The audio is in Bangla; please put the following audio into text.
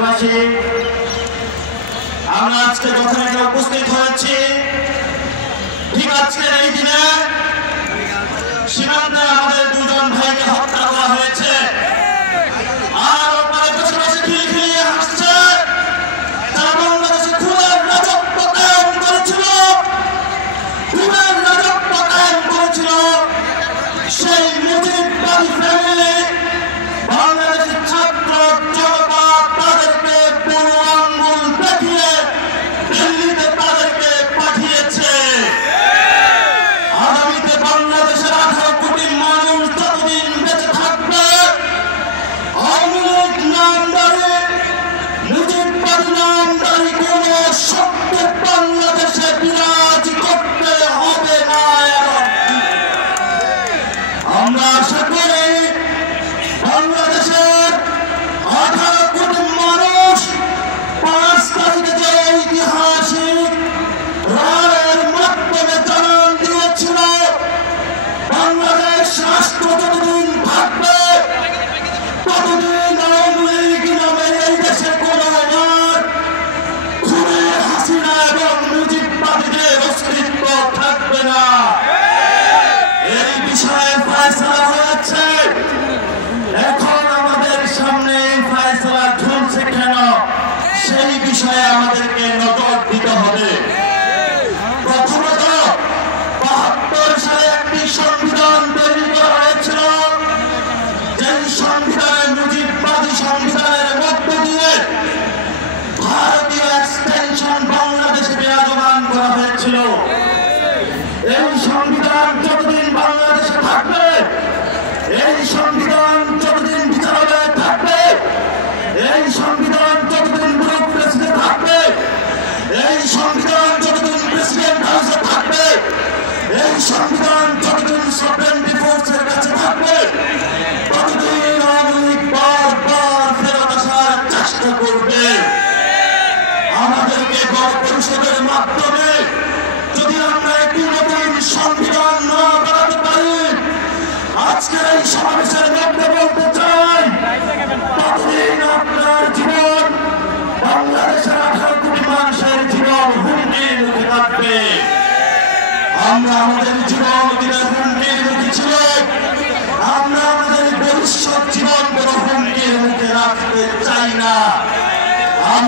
দেশবাসী, আমরা আজকে যখন এখানে উপস্থিত হয়েছি, ঠিক আজকের এই দিনে সীমান্তে আমাদের দুজন ভাইকে হত্যা করা হয়েছে। আর আপনারা দেশবাসী খিলখিলিয়ে হাসছে, যারা বাংলাদেশে খুনের রাজত্ব কায়েম করেছিল, খুনের রাজত্ব কায়েম করেছিল, সেই মুজিববাদী ফ্যামিলি বাংলাদেশের ছাত্র জনতা তাদেরকে বুড়ো আঙ্গুল দেখিয়ে দিল্লিতে তাদেরকে পাঠিয়েছে। আগামীতে বাংলাদেশের 18 কোটি মানুষ যতদিন বেঁচে থাকবে, আওয়ামী লীগ নামদারি মুজিববাদী নামদারি কোন শক্তি বাংলাদেশে বিরাজ করতে হবে না। আমরা আশা করি বাংলাদেশের 18 কোটি মানুষ 5 তারিখে যে ঐতিহাসিক রায়ের মাধ্যমে জানান দিয়েছিল, বাংলাদেশ রাষ্ট্র যতদিন থাকবে ততদিন আওয়ামী লীগ নামে এই দেশে কোনো খুনে হাসিনা এবং মুজিববাদীদের অস্তিত্ব থাকবে না। এই বিষয়ে ফয়সালা হয়েছে। এখন আমাদের সামনে এই ফয়সালা ঝুলছে কেন, সেই বিষয়ে আমাদেরকে নজর দিতে হবে। প্রথমত 72 সালে একটি সংবিধান তৈরি করা হয়েছিল, যেই সংবিধানের মুজিববাদী সংবিধানের মধ্য দিয়ে ভারতীয় এক্সটেনশন বাংলাদেশে বিরাজমান করা হয়েছিল। এই সংবিধান যতদিন বাংলাদেশে থাকবে, এই সংবিধান যতদিন বিচারালয়ে থাকবে, এই সংবিধান যতদিন ব্যুরোক্রেসিতে থাকবে, এই সংবিধান যতদিন প্রেসিডেন্ট হাউসে থাকবে, এই সংবিধান যতদিন সভরেন্টি ফোর্সের কাছে থাকবে, ততদিন আওয়ামী লীগ বারবার ফেরত আসার চেষ্টা করবে। আমাদেরকে গণপরিষদের মাধ্যমে যদি আমরা একটি নতুন সংবিধান না বানাতে পারি, আজকের এই সমাবেশের মধ্যে বলতে চাই, ততদিন আপনার জীবন, বাংলাদেশের 18 কোটি মানুষের জীবন হুমকির মুখে থাকবে। আমরা আমাদের জীবন দিনের হুমকির মুখে ছিল, আমরা আমাদের ভবিষ্যৎ জীবন কোনো হুমকির মুখে রাখতে চাই না।